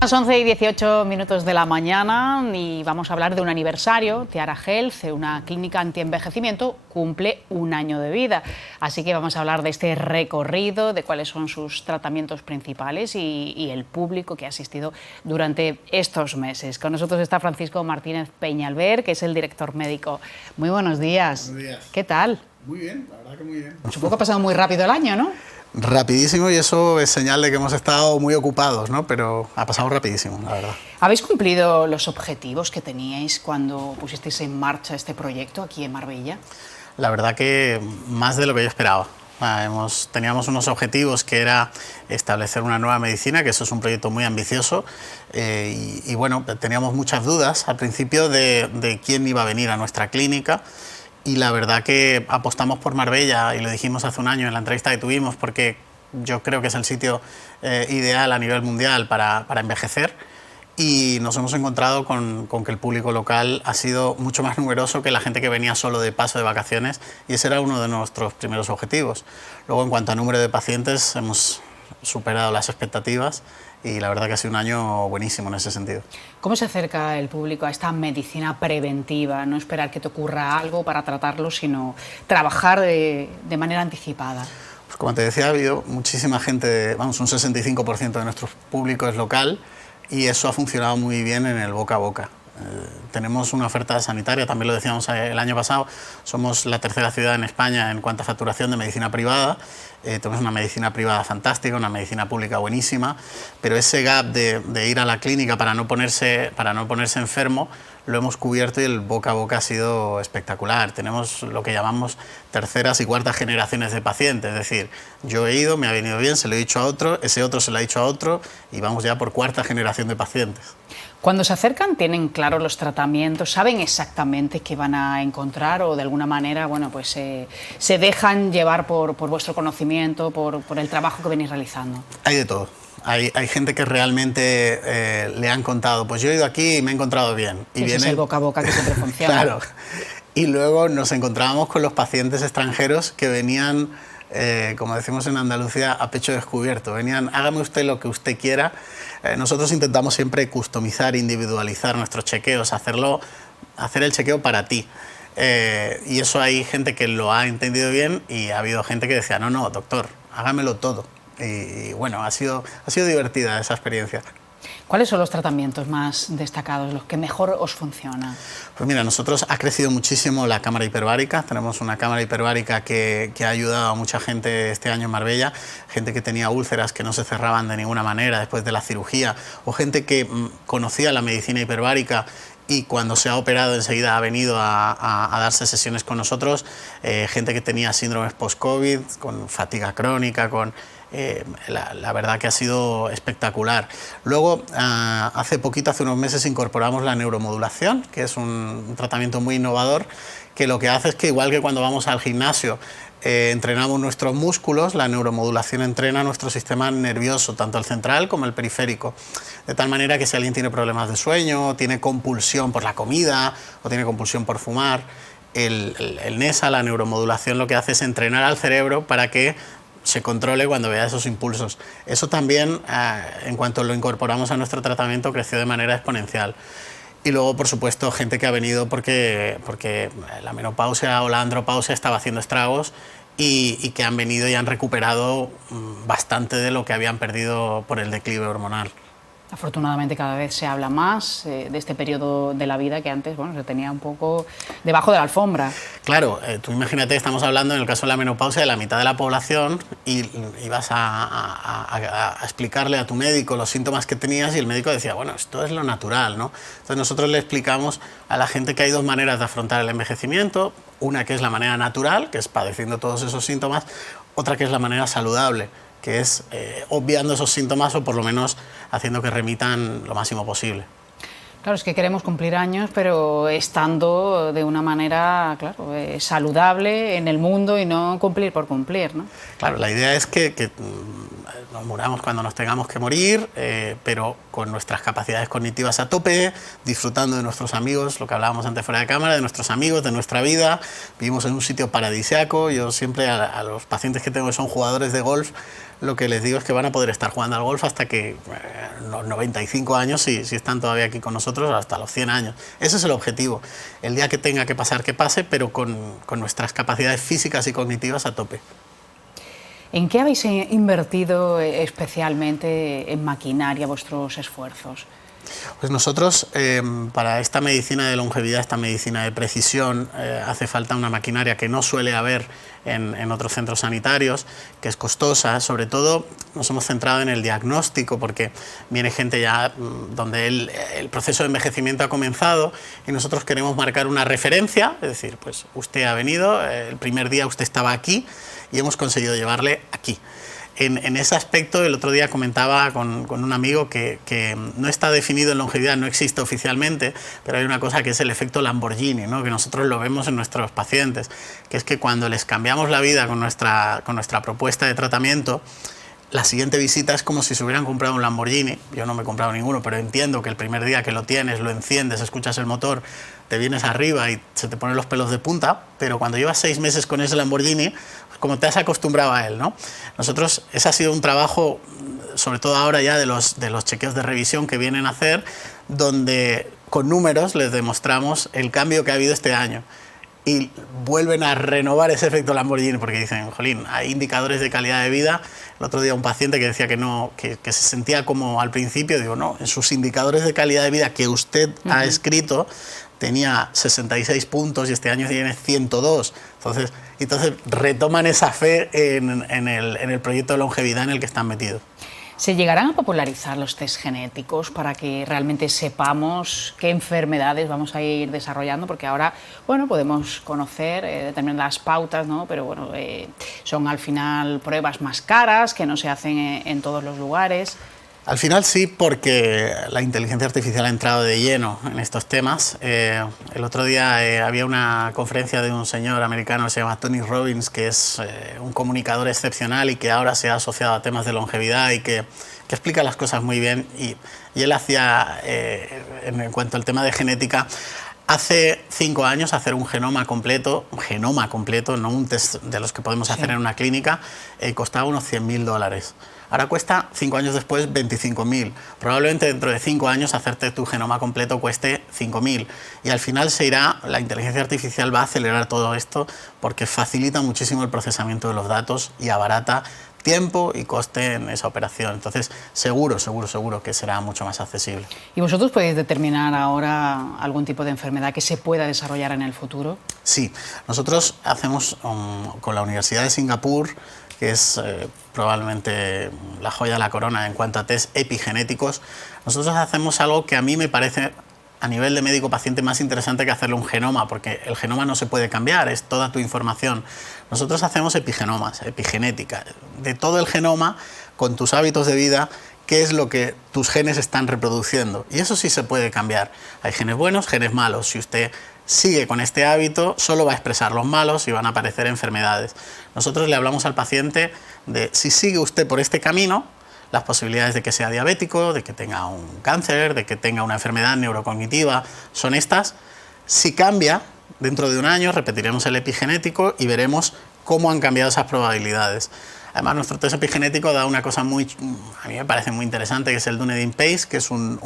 Las 11:18 de la mañana y vamos a hablar de un aniversario. Tiara Health, una clínica antienvejecimiento, cumple un año de vida. Así que vamos a hablar de este recorrido, de cuáles son sus tratamientos principales y el público que ha asistido durante estos meses. Con nosotros está Francisco Martínez Peñalver, que es el director médico. Muy buenos días. Buenos días. ¿Qué tal? Muy bien, la verdad que muy bien. Supongo que ha pasado muy rápido el año, ¿no? Rapidísimo, y eso es señal de que hemos estado muy ocupados, ¿no? Pero ha pasado rapidísimo, la verdad. ¿Habéis cumplido los objetivos que teníais cuando pusisteis en marcha este proyecto aquí en Marbella? La verdad que más de lo que yo esperaba. Teníamos unos objetivos que era establecer una nueva medicina, que eso es un proyecto muy ambicioso, y bueno, teníamos muchas dudas al principio de quién iba a venir a nuestra clínica. Y la verdad que apostamos por Marbella, y lo dijimos hace un año en la entrevista que tuvimos, porque yo creo que es el sitio ideal a nivel mundial para envejecer, y nos hemos encontrado con que el público local ha sido mucho más numeroso que la gente que venía solo de paso de vacaciones, y ese era uno de nuestros primeros objetivos. Luego, en cuanto a número de pacientes, hemos superado las expectativas, y la verdad que ha sido un año buenísimo en ese sentido. ¿Cómo se acerca el público a esta medicina preventiva? No esperar que te ocurra algo para tratarlo, sino trabajar de manera anticipada. Pues como te decía, ha habido muchísima gente, vamos, un 65% de nuestro público es local, y eso ha funcionado muy bien en el boca a boca. Tenemos una oferta sanitaria, también lo decíamos el año pasado, somos la tercera ciudad en España en cuanto a facturación de medicina privada. Tenemos una medicina privada fantástica, una medicina pública buenísima, pero ese gap de ir a la clínica para no ponerse enfermo lo hemos cubierto, y el boca a boca ha sido espectacular. Tenemos lo que llamamos terceras y cuartas generaciones de pacientes, es decir, yo he ido, me ha venido bien, se lo he dicho a otro, ese otro se lo ha dicho a otro, y vamos ya por cuarta generación de pacientes. Cuando se acercan, ¿tienen claro los tratamientos? ¿Saben exactamente qué van a encontrar, o de alguna manera, bueno, pues se dejan llevar por vuestro conocimiento, por el trabajo que venís realizando? Hay de todo. Hay gente que realmente le han contado, pues yo he ido aquí y me he encontrado bien. Y ese es el boca a boca que siempre funciona. Claro. Y luego nos encontrábamos con los pacientes extranjeros que venían, como decimos en Andalucía, a pecho descubierto. Venían, hágame usted lo que usted quiera. Nosotros intentamos siempre customizar, individualizar nuestros chequeos, hacer el chequeo para ti. Y eso hay gente que lo ha entendido bien, y ha habido gente que decía, no, no, doctor, hágamelo todo. Y bueno, ha sido divertida esa experiencia. ¿Cuáles son los tratamientos más destacados, los que mejor os funcionan? Pues mira, nosotros ha crecido muchísimo la cámara hiperbárica. Tenemos una cámara hiperbárica que ha ayudado a mucha gente este año en Marbella, gente que tenía úlceras que no se cerraban de ninguna manera después de la cirugía, o gente que conocía la medicina hiperbárica y cuando se ha operado enseguida ha venido a darse sesiones con nosotros, gente que tenía síndromes post-COVID, con fatiga crónica, la verdad que ha sido espectacular. Luego, hace unos meses, incorporamos la neuromodulación, que es un tratamiento muy innovador, que lo que hace es que, igual que cuando vamos al gimnasio, entrenamos nuestros músculos, la neuromodulación entrena nuestro sistema nervioso, tanto el central como el periférico, de tal manera que si alguien tiene problemas de sueño, tiene compulsión por la comida o tiene compulsión por fumar, el NESA, la neuromodulación, lo que hace es entrenar al cerebro para que se controle cuando vea esos impulsos. Eso también, en cuanto lo incorporamos a nuestro tratamiento, creció de manera exponencial. Y luego, por supuesto, gente que ha venido porque la menopausia o la andropausia estaba haciendo estragos, y que han venido y han recuperado bastante de lo que habían perdido por el declive hormonal. Afortunadamente cada vez se habla más de este periodo de la vida que antes, bueno, se tenía un poco debajo de la alfombra. Claro, tú imagínate, estamos hablando en el caso de la menopausia de la mitad de la población, y vas a explicarle a tu médico los síntomas que tenías, y el médico decía, bueno, esto es lo natural, ¿no? Entonces nosotros le explicamos a la gente que hay dos maneras de afrontar el envejecimiento, una que es la manera natural, que es padeciendo todos esos síntomas, otra que es la manera saludable, que es obviando esos síntomas, o por lo menos haciendo que remitan lo máximo posible. Claro, es que queremos cumplir años, pero estando de una manera, claro, saludable en el mundo, y no cumplir por cumplir, ¿no? Claro, la idea es que nos muramos cuando nos tengamos que morir, pero con nuestras capacidades cognitivas a tope, disfrutando de nuestros amigos, lo que hablábamos antes fuera de cámara, de nuestros amigos, de nuestra vida. Vivimos en un sitio paradisíaco. Yo siempre a los pacientes que tengo que son jugadores de golf, lo que les digo es que van a poder estar jugando al golf hasta que los 95 años, si están todavía aquí con nosotros, hasta los 100 años. Ese es el objetivo. El día que tenga que pasar, que pase, pero con nuestras capacidades físicas y cognitivas a tope. ¿En qué habéis invertido especialmente en maquinaria vuestros esfuerzos? Pues nosotros, para esta medicina de longevidad, esta medicina de precisión, hace falta una maquinaria que no suele haber en otros centros sanitarios, que es costosa. Sobre todo nos hemos centrado en el diagnóstico, porque viene gente ya donde el proceso de envejecimiento ha comenzado y nosotros queremos marcar una referencia, es decir, pues usted ha venido, el primer día usted estaba aquí y hemos conseguido llevarle aquí. En ese aspecto, el otro día comentaba con un amigo que no está definido en longevidad, no existe oficialmente, pero hay una cosa que es el efecto Lamborghini, ¿no? Que nosotros lo vemos en nuestros pacientes, que es que cuando les cambiamos la vida con nuestra propuesta de tratamiento, la siguiente visita es como si se hubieran comprado un Lamborghini. Yo no me he comprado ninguno, pero entiendo que el primer día que lo tienes, lo enciendes, escuchas el motor, te vienes arriba y se te ponen los pelos de punta, pero cuando llevas 6 meses con ese Lamborghini, pues como te has acostumbrado a él, ¿no? Nosotros, ese ha sido un trabajo, sobre todo ahora ya de los chequeos de revisión que vienen a hacer, donde con números les demostramos el cambio que ha habido este año. Y vuelven a renovar ese efecto Lamborghini porque dicen, jolín, hay indicadores de calidad de vida. El otro día un paciente que decía que no, que se sentía como al principio, digo, no, en sus indicadores de calidad de vida que usted ha escrito tenía 66 puntos y este año tiene 102. Entonces retoman esa fe en el proyecto de longevidad en el que están metidos. ¿Se llegarán a popularizar los test genéticos para que realmente sepamos qué enfermedades vamos a ir desarrollando? Porque ahora, bueno, podemos conocer determinadas pautas, ¿no? Pero bueno, son al final pruebas más caras que no se hacen en todos los lugares. Al final sí, porque la inteligencia artificial ha entrado de lleno en estos temas. El otro día había una conferencia de un señor americano que se llama Tony Robbins, que es un comunicador excepcional y que ahora se ha asociado a temas de longevidad y que explica las cosas muy bien. Y él hacía, en cuanto al tema de genética, hace 5 años hacer un genoma completo, no un test de los que podemos hacer en una clínica, costaba unos $100.000. Ahora cuesta, 5 años después, 25.000. Probablemente dentro de 5 años hacerte tu genoma completo cueste 5.000. Y al final la inteligencia artificial va a acelerar todo esto porque facilita muchísimo el procesamiento de los datos y abarata tiempo y coste en esa operación. Entonces, seguro que será mucho más accesible. ¿Y vosotros podéis determinar ahora algún tipo de enfermedad que se pueda desarrollar en el futuro? Sí, nosotros hacemos con la Universidad de Singapur, que es probablemente la joya de la corona en cuanto a test epigenéticos, nosotros hacemos algo que a mí me parece a nivel de médico-paciente más interesante que hacerle un genoma, porque el genoma no se puede cambiar, es toda tu información. Nosotros hacemos epigenomas, epigenética, de todo el genoma, con tus hábitos de vida, qué es lo que tus genes están reproduciendo. Y eso sí se puede cambiar. Hay genes buenos, genes malos. Si usted sigue con este hábito, solo va a expresar los malos y van a aparecer enfermedades. Nosotros le hablamos al paciente de si sigue usted por este camino, las posibilidades de que sea diabético, de que tenga un cáncer, de que tenga una enfermedad neurocognitiva, son estas. Si cambia, dentro de un año repetiremos el epigenético y veremos cómo han cambiado esas probabilidades. Además, nuestro test epigenético da una cosa a mí me parece muy interesante, que es el Dunedin Pace, que es el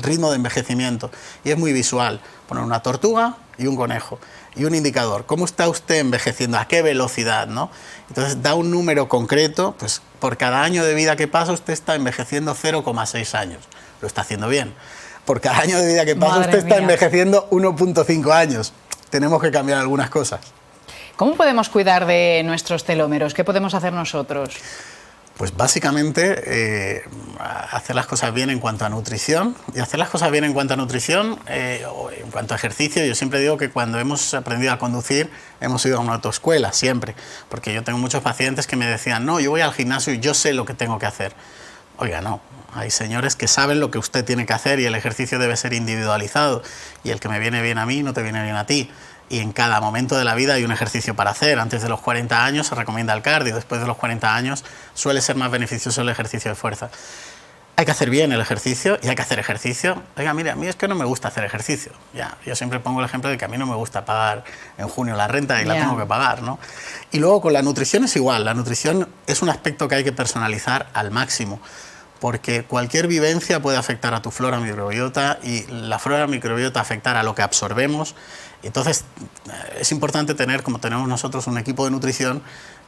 ritmo de envejecimiento. Y es muy visual. Poner una tortuga y un conejo y un indicador. ¿Cómo está usted envejeciendo? ¿A qué velocidad? ¿No? Entonces, da un número concreto, pues por cada año de vida que pasa, usted está envejeciendo 0,6 años. Lo está haciendo bien. Por cada año de vida que pasa, usted está envejeciendo 1,5 años. Tenemos que cambiar algunas cosas. ¿Cómo podemos cuidar de nuestros telómeros? ¿Qué podemos hacer nosotros? Pues básicamente hacer las cosas bien en cuanto a nutrición. Y hacer las cosas bien en cuanto a nutrición o en cuanto a ejercicio, yo siempre digo que cuando hemos aprendido a conducir hemos ido a una autoescuela, siempre. Porque yo tengo muchos pacientes que me decían, no, yo voy al gimnasio y yo sé lo que tengo que hacer. Oiga, no. Hay señores que saben lo que usted tiene que hacer y el ejercicio debe ser individualizado. Y el que me viene bien a mí no te viene bien a ti. y en cada momento de la vida hay un ejercicio para hacer. Antes de los 40 años se recomienda el cardio, después de los 40 años suele ser más beneficioso el ejercicio de fuerza. Hay que hacer bien el ejercicio y hay que hacer ejercicio. Oiga, mire, a mí es que no me gusta hacer ejercicio. Ya, yo siempre pongo el ejemplo de que a mí no me gusta pagar en junio la renta y la tengo que pagar, ¿no? Y luego con la nutrición es igual. La nutrición es un aspecto que hay que personalizar al máximo, porque cualquier vivencia puede afectar a tu flora microbiota y la flora microbiota afectar a lo que absorbemos. Entonces es importante tener, como tenemos nosotros, un equipo de nutrición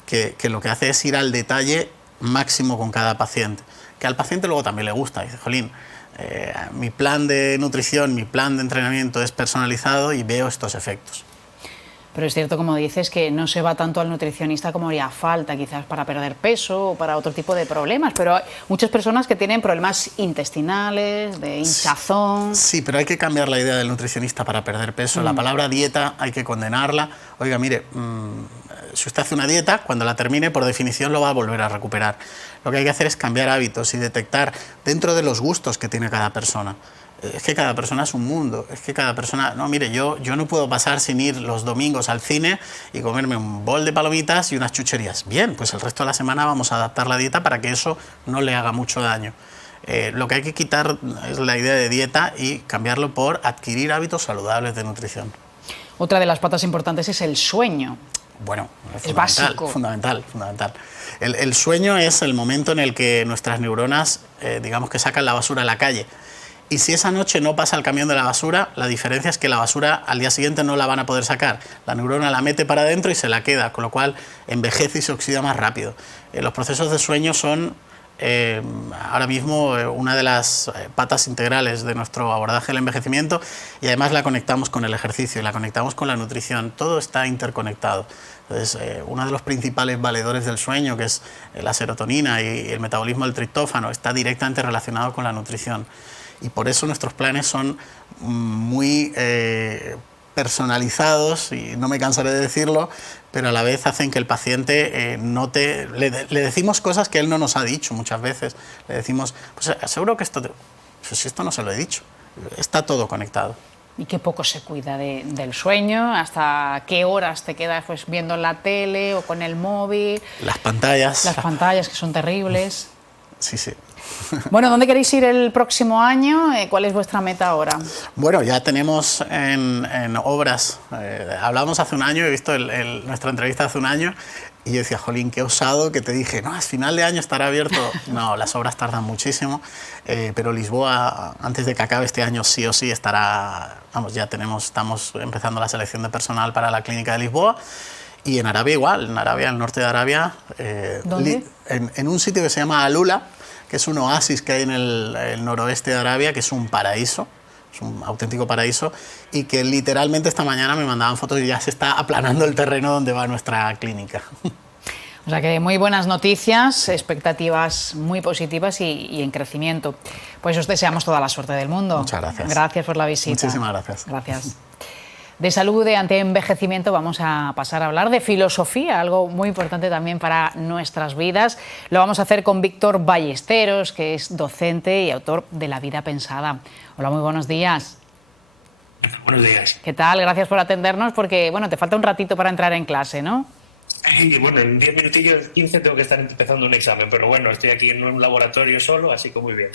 que lo que hace es ir al detalle máximo con cada paciente. Que al paciente luego también le gusta. Dice, jolín, mi plan de nutrición, mi plan de entrenamiento es personalizado y veo estos efectos. Pero es cierto, como dices, que no se va tanto al nutricionista como haría falta, quizás para perder peso o para otro tipo de problemas, pero hay muchas personas que tienen problemas intestinales, de hinchazón. Sí, pero hay que cambiar la idea del nutricionista para perder peso. La palabra dieta hay que condenarla. Oiga, mire, si usted hace una dieta, cuando la termine, por definición lo va a volver a recuperar. Lo que hay que hacer es cambiar hábitos y detectar dentro de los gustos que tiene cada persona. Es que cada persona es un mundo, es que cada persona... No, mire, yo no puedo pasar sin ir los domingos al cine y comerme un bol de palomitas y unas chucherías. Bien, pues el resto de la semana vamos a adaptar la dieta para que eso no le haga mucho daño. Lo que hay que quitar es la idea de dieta y cambiarlo por adquirir hábitos saludables de nutrición. Otra de las patas importantes es el sueño. Bueno, es básico. Fundamental. El sueño es el momento en el que nuestras neuronas, digamos que sacan la basura a la calle. Y si esa noche no pasa el camión de la basura, la diferencia es que la basura al día siguiente no la van a poder sacar. La neurona la mete para adentro y se la queda, con lo cual envejece y se oxida más rápido. Los procesos de sueño son ahora mismo una de las patas integrales de nuestro abordaje del envejecimiento y además la conectamos con el ejercicio y la conectamos con la nutrición. Todo está interconectado. Entonces, uno de los principales valedores del sueño, que es la serotonina y el metabolismo del triptófano, está directamente relacionado con la nutrición. Y por eso nuestros planes son muy personalizados, y no me cansaré de decirlo, pero a la vez hacen que el paciente note... Le decimos cosas que él no nos ha dicho muchas veces. Le decimos, pues seguro que esto... Pues esto no se lo he dicho. Está todo conectado. Y qué poco se cuida del sueño, hasta qué horas te quedas pues, viendo la tele o con el móvil. Las pantallas. Las pantallas, que son terribles. Sí. Bueno, ¿dónde queréis ir el próximo año? ¿Cuál es vuestra meta ahora? Bueno, ya tenemos en obras, hablábamos hace un año, he visto nuestra entrevista hace un año, y yo decía, jolín, qué osado que te dije, no, a final de año estará abierto. No, las obras tardan muchísimo, pero Lisboa, antes de que acabe este año, sí o sí estará, vamos, ya estamos empezando la selección de personal para la clínica de Lisboa. Y en Arabia igual, en Arabia, en el norte de Arabia. ¿Dónde? En un sitio que se llama Alula, que es un oasis que hay en el noroeste de Arabia, que es un paraíso, es un auténtico paraíso, y que literalmente esta mañana me mandaban fotos y ya se está aplanando el terreno donde va nuestra clínica. O sea que muy buenas noticias, expectativas muy positivas y en crecimiento. Pues os deseamos toda la suerte del mundo. Muchas gracias. Gracias por la visita. Muchísimas gracias. Gracias. De salud, de antienvejecimiento, vamos a pasar a hablar de filosofía, algo muy importante también para nuestras vidas. Lo vamos a hacer con Víctor Ballesteros, que es docente y autor de La vida pensada. Hola, muy buenos días. Buenos días. ¿Qué tal? Gracias por atendernos, porque bueno, te falta un ratito para entrar en clase, ¿no? Y bueno, en 10 minutillos, 15 tengo que estar empezando un examen, pero bueno, estoy aquí en un laboratorio solo, así que muy bien.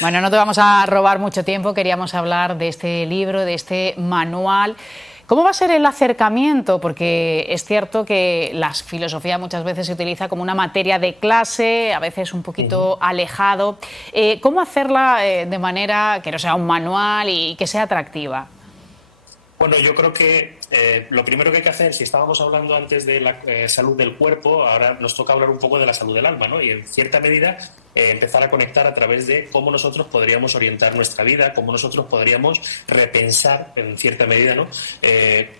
Bueno, no te vamos a robar mucho tiempo, queríamos hablar de este libro, de este manual. ¿Cómo va a ser el acercamiento? Porque es cierto que la filosofía muchas veces se utiliza como una materia de clase, a veces un poquito alejado. ¿Cómo hacerla de manera que no sea un manual y que sea atractiva? Bueno, yo creo que lo primero que hay que hacer, si estábamos hablando antes de la salud del cuerpo, ahora nos toca hablar un poco de la salud del alma, ¿no? Y en cierta medida empezar a conectar a través de cómo nosotros podríamos orientar nuestra vida, cómo nosotros podríamos repensar en cierta medida, ¿no?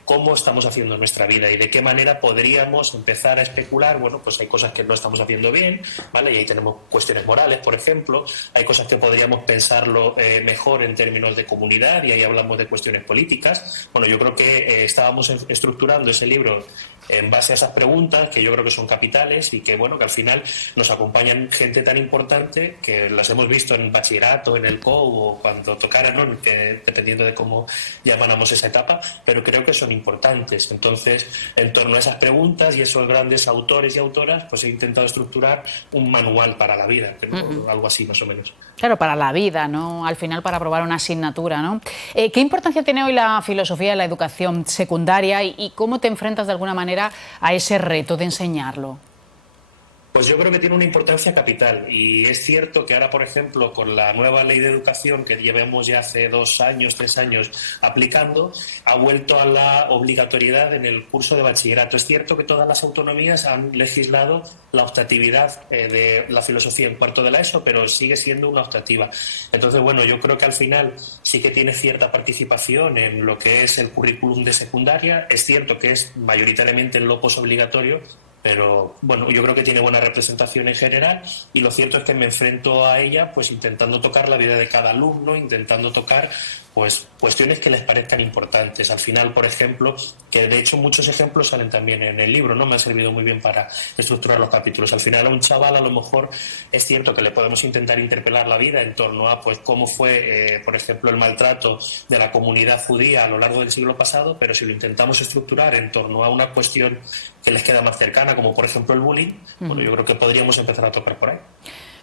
Cómo estamos haciendo nuestra vida y de qué manera podríamos empezar a especular. Bueno, pues hay cosas que no estamos haciendo bien, ¿vale? Y ahí tenemos cuestiones morales, por ejemplo, hay cosas que podríamos pensarlo mejor en términos de comunidad y ahí hablamos de cuestiones políticas. Bueno, yo creo que estábamos estructurando ese libro en base a esas preguntas que yo creo que son capitales y que, bueno, que al final nos acompañan gente tan importante que las hemos visto en bachillerato, en el COU o cuando tocara, ¿no? Que, dependiendo de cómo llamáramos esa etapa, pero creo que son importantes. Entonces, en torno a esas preguntas y esos grandes autores y autoras, pues he intentado estructurar un manual para la vida, que no, algo así más o menos. Claro, para la vida, ¿no? Al final para aprobar una asignatura, ¿no? ¿Qué importancia tiene hoy la filosofía en la educación secundaria y cómo te enfrentas de alguna manera a ese reto de enseñarlo? Pues yo creo que tiene una importancia capital y es cierto que ahora, por ejemplo, con la nueva ley de educación que llevamos ya hace 2 años, 3 años aplicando, ha vuelto a la obligatoriedad en el curso de bachillerato. Es cierto que todas las autonomías han legislado la optatividad de la filosofía en cuarto de la ESO, pero sigue siendo una optativa. Entonces, bueno, yo creo que al final sí que tiene cierta participación en lo que es el currículum de secundaria. Es cierto que es mayoritariamente en lo posobligatorio, pero bueno, yo creo que tiene buena representación en general y lo cierto es que me enfrento a ella pues intentando tocar la vida de cada alumno, intentando tocar pues cuestiones que les parezcan importantes. Al final, por ejemplo, que de hecho muchos ejemplos salen también en el libro, ¿no? Me ha servido muy bien para estructurar los capítulos. Al final a un chaval a lo mejor es cierto que le podemos intentar interpelar la vida en torno a pues cómo fue, por ejemplo, el maltrato de la comunidad judía a lo largo del siglo pasado, pero si lo intentamos estructurar en torno a una cuestión que les queda más cercana, como por ejemplo el bullying, bueno, yo creo que podríamos empezar a tocar por ahí.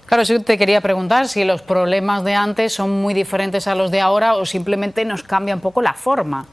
Claro, yo te quería preguntar si los problemas de antes son muy diferentes a los de ahora o simplemente nos cambia un poco la forma.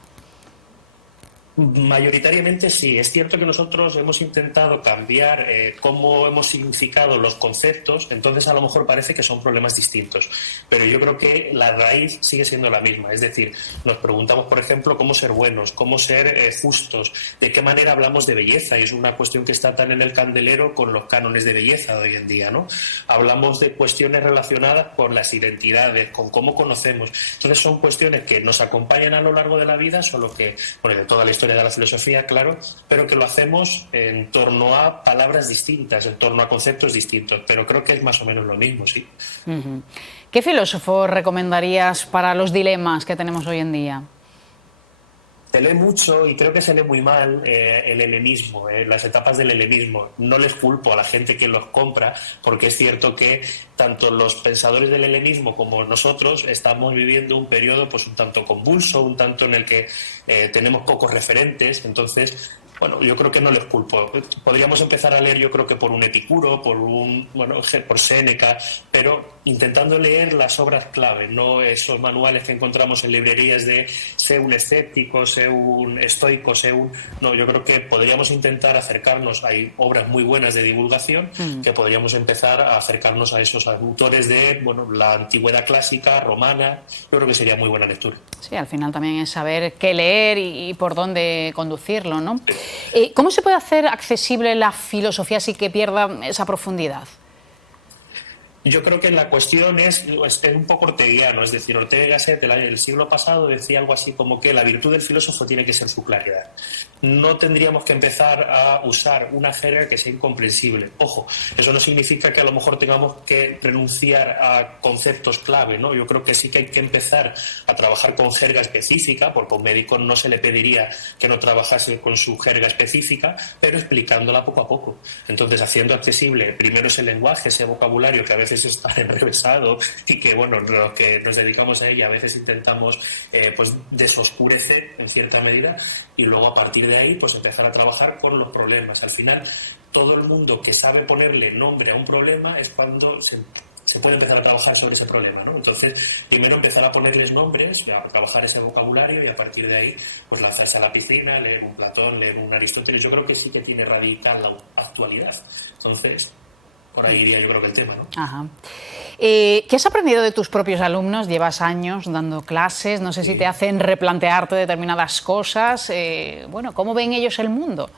Mayoritariamente sí. Es cierto que nosotros hemos intentado cambiar cómo hemos significado los conceptos, entonces a lo mejor parece que son problemas distintos, pero yo creo que la raíz sigue siendo la misma. Es decir, nos preguntamos, por ejemplo, cómo ser buenos, cómo ser justos, de qué manera hablamos de belleza, y es una cuestión que está tan en el candelero con los cánones de belleza de hoy en día, ¿no? Hablamos de cuestiones relacionadas con las identidades, con cómo conocemos. Entonces son cuestiones que nos acompañan a lo largo de la vida, solo que, bueno, de toda la historia de la filosofía, claro, pero que lo hacemos en torno a palabras distintas, en torno a conceptos distintos, pero creo que es más o menos lo mismo, sí. ¿Qué filósofo recomendarías para los dilemas que tenemos hoy en día? Se lee mucho y creo que se lee muy mal el helenismo, las etapas del helenismo. No les culpo a la gente que los compra, porque es cierto que tanto los pensadores del helenismo como nosotros estamos viviendo un periodo pues un tanto convulso, un tanto en el que tenemos pocos referentes. Entonces, bueno, yo creo que no les culpo. Podríamos empezar a leer, yo creo que por un Epicuro, por Séneca, pero intentando leer las obras clave, no esos manuales que encontramos en librerías de sé un escéptico, sé un estoico, No, yo creo que podríamos intentar acercarnos. Hay obras muy buenas de divulgación que podríamos empezar a acercarnos a esos autores de la antigüedad clásica, romana. Yo creo que sería muy buena lectura. Sí, al final también es saber qué leer y por dónde conducirlo, ¿no? Sí. ¿Cómo se puede hacer accesible la filosofía sin que pierda esa profundidad? Yo creo que la cuestión es un poco orteguiano, es decir, Ortega y Gasset el siglo pasado decía algo así como que la virtud del filósofo tiene que ser su claridad. No tendríamos que empezar a usar una jerga que sea incomprensible. Ojo, eso no significa que a lo mejor tengamos que renunciar a conceptos clave, ¿no? Yo creo que sí que hay que empezar a trabajar con jerga específica, porque a un médico no se le pediría que no trabajase con su jerga específica, pero explicándola poco a poco. Entonces, haciendo accesible primero ese lenguaje, ese vocabulario que a veces está enrevesado y que, bueno, los que nos dedicamos a ella a veces intentamos pues desoscurecer en cierta medida, y luego a partir de ahí pues empezar a trabajar con los problemas. Al final, todo el mundo que sabe ponerle nombre a un problema es cuando se puede empezar a trabajar sobre ese problema, ¿no? Entonces, primero empezar a ponerles nombres, a trabajar ese vocabulario y a partir de ahí pues lanzarse a la piscina, leer un Platón, leer un Aristóteles. Yo creo que sí que tiene radical la actualidad. Entonces, por ahí iría yo creo que el tema, ¿no? Ajá. ¿Qué has aprendido de tus propios alumnos? Llevas años dando clases, no sé si te hacen replantearte determinadas cosas. ¿Cómo ven ellos el mundo?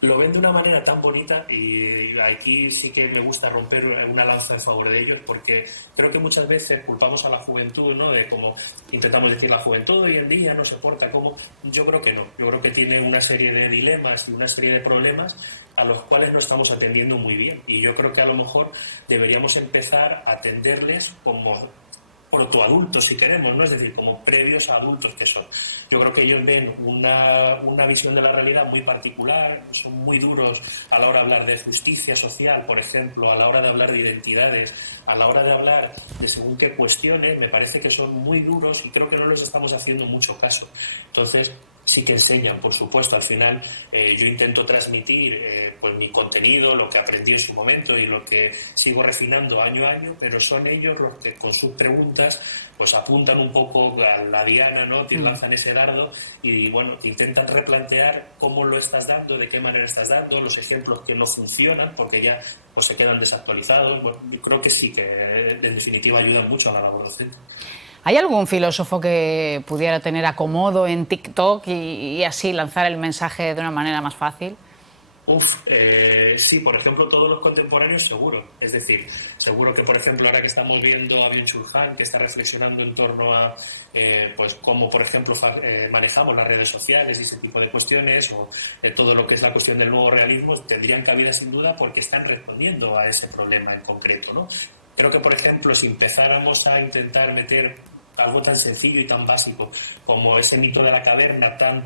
Lo ven de una manera tan bonita y aquí sí que me gusta romper una lanza en favor de ellos, porque creo que muchas veces culpamos a la juventud, ¿no? De cómo intentamos decir la juventud hoy en día no se porta como... Yo creo que no. Yo creo que tiene una serie de dilemas y una serie de problemas a los cuales no estamos atendiendo muy bien. Y yo creo que a lo mejor deberíamos empezar a atenderles como protoadultos, si queremos, ¿no? Es decir, como previos a adultos que son. Yo creo que ellos ven una visión de la realidad muy particular, son muy duros a la hora de hablar de justicia social, por ejemplo, a la hora de hablar de identidades, a la hora de hablar de según qué cuestiones, me parece que son muy duros y creo que no les estamos haciendo mucho caso. Entonces, sí que enseñan, por supuesto. Al final yo intento transmitir pues mi contenido, lo que aprendí en su momento y lo que sigo refinando año a año, pero son ellos los que con sus preguntas pues apuntan un poco a la diana, ¿no? Te lanzan ese dardo y bueno, te intentan replantear cómo lo estás dando, de qué manera estás dando, los ejemplos que no funcionan, porque ya pues se quedan desactualizados. Bueno, yo creo que sí, que en definitiva ayudan mucho a la labor docente. ¿Hay algún filósofo que pudiera tener acomodo en TikTok y así lanzar el mensaje de una manera más fácil? Sí, por ejemplo, todos los contemporáneos seguro. Es decir, seguro que, por ejemplo, ahora que estamos viendo a Byung-Chul Han, que está reflexionando en torno a pues cómo, por ejemplo, manejamos las redes sociales y ese tipo de cuestiones, o todo lo que es la cuestión del nuevo realismo, tendrían cabida sin duda porque están respondiendo a ese problema en concreto, ¿no? Creo que, por ejemplo, si empezáramos a intentar meter algo tan sencillo y tan básico como ese mito de la caverna tan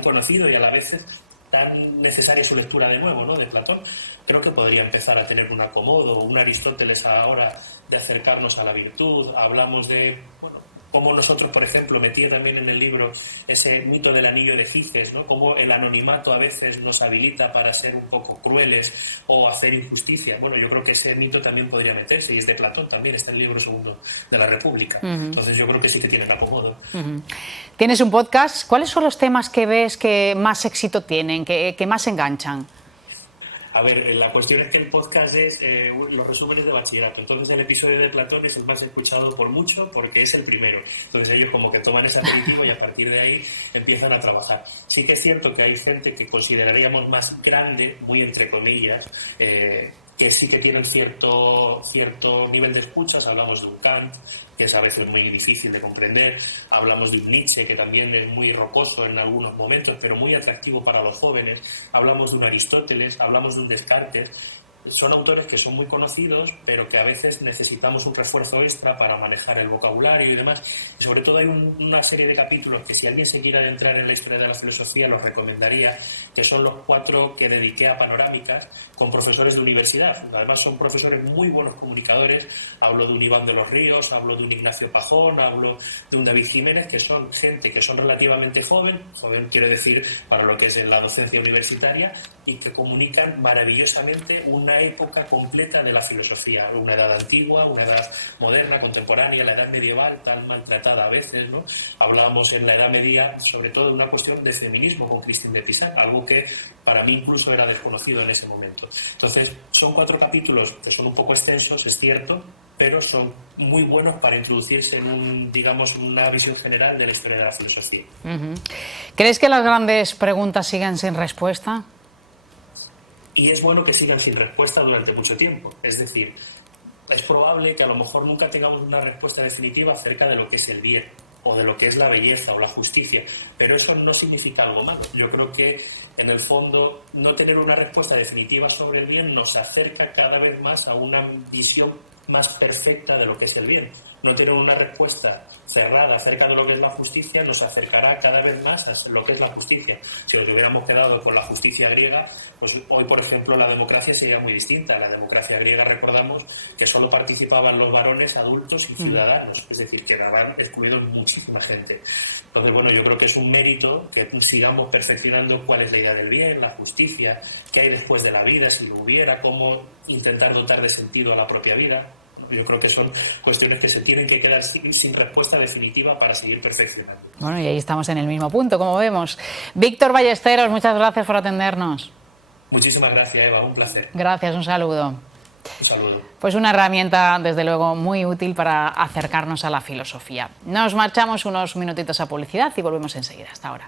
conocido y a la vez tan necesaria su lectura de nuevo, ¿no? De Platón, creo que podría empezar a tener un acomodo, un Aristóteles a la hora de acercarnos a la virtud. Hablamos de, bueno, cómo nosotros, por ejemplo, metía también en el libro ese mito del anillo de Giges, ¿no? Cómo el anonimato a veces nos habilita para ser un poco crueles o hacer injusticia. Bueno, yo creo que ese mito también podría meterse, y es de Platón también, está en el libro segundo de la República. Entonces yo creo que sí que tienen acomodo. Tienes un podcast. ¿Cuáles son los temas que ves que más éxito tienen, que más enganchan? A ver, la cuestión es que el podcast es los resúmenes de bachillerato. Entonces el episodio de Platón es el más escuchado por mucho porque es el primero. Entonces ellos como que toman ese aperitivo y a partir de ahí empiezan a trabajar. Sí que es cierto que hay gente que consideraríamos más grande, muy entre comillas, que sí que tienen cierto nivel de escuchas. Hablamos de un Kant, que es a veces muy difícil de comprender. Hablamos de un Nietzsche, que también es muy rocoso en algunos momentos, pero muy atractivo para los jóvenes. Hablamos de un Aristóteles, hablamos de un Descartes. Son autores que son muy conocidos, pero que a veces necesitamos un refuerzo extra para manejar el vocabulario y demás. Y sobre todo hay una serie de capítulos que, si alguien se quiere adentrar en la historia de la filosofía, los recomendaría, que son los 4 que dediqué a panorámicas con profesores de universidad. Además son profesores muy buenos comunicadores. Hablo de un Iván de los Ríos, hablo de un Ignacio Pajón, hablo de un David Jiménez, que son gente que son relativamente joven quiero decir para lo que es en la docencia universitaria, y que comunican maravillosamente una época completa de la filosofía, una edad antigua, una edad moderna, contemporánea, la edad medieval tan maltratada a veces, ¿no? Hablábamos en la Edad Media sobre todo de una cuestión de feminismo con Christine de Pizan, algo que para mí incluso era desconocido en ese momento. Entonces, son 4 capítulos que son un poco extensos, es cierto, pero son muy buenos para introducirse en digamos, una visión general de la historia de la filosofía. ¿Crees que las grandes preguntas siguen sin respuesta? Y es bueno que sigan sin respuesta durante mucho tiempo. Es decir, es probable que a lo mejor nunca tengamos una respuesta definitiva acerca de lo que es el bien o de lo que es la belleza o la justicia, pero eso no significa algo malo. Yo creo que, en el fondo, no tener una respuesta definitiva sobre el bien nos acerca cada vez más a una visión más perfecta de lo que es el bien. No tener una respuesta cerrada acerca de lo que es la justicia nos acercará cada vez más a lo que es la justicia. Si nos hubiéramos quedado con la justicia griega, pues hoy, por ejemplo, la democracia sería muy distinta. La democracia griega, recordamos, que solo participaban los varones adultos y ciudadanos, es decir, quedaban excluidos muchísima gente. Entonces, bueno, yo creo que es un mérito que sigamos perfeccionando cuál es la idea del bien, la justicia, qué hay después de la vida, si lo hubiera, cómo intentar dotar de sentido a la propia vida. Bueno, yo creo que son cuestiones que se tienen que quedar sin respuesta definitiva para seguir perfeccionando. Bueno, y ahí estamos en el mismo punto, como vemos. Víctor Ballesteros, muchas gracias por atendernos. Muchísimas gracias, Eva, un placer. Gracias, un saludo. Un saludo. Pues una herramienta, desde luego, muy útil para acercarnos a la filosofía. Nos marchamos unos minutitos a publicidad y volvemos enseguida. Hasta ahora.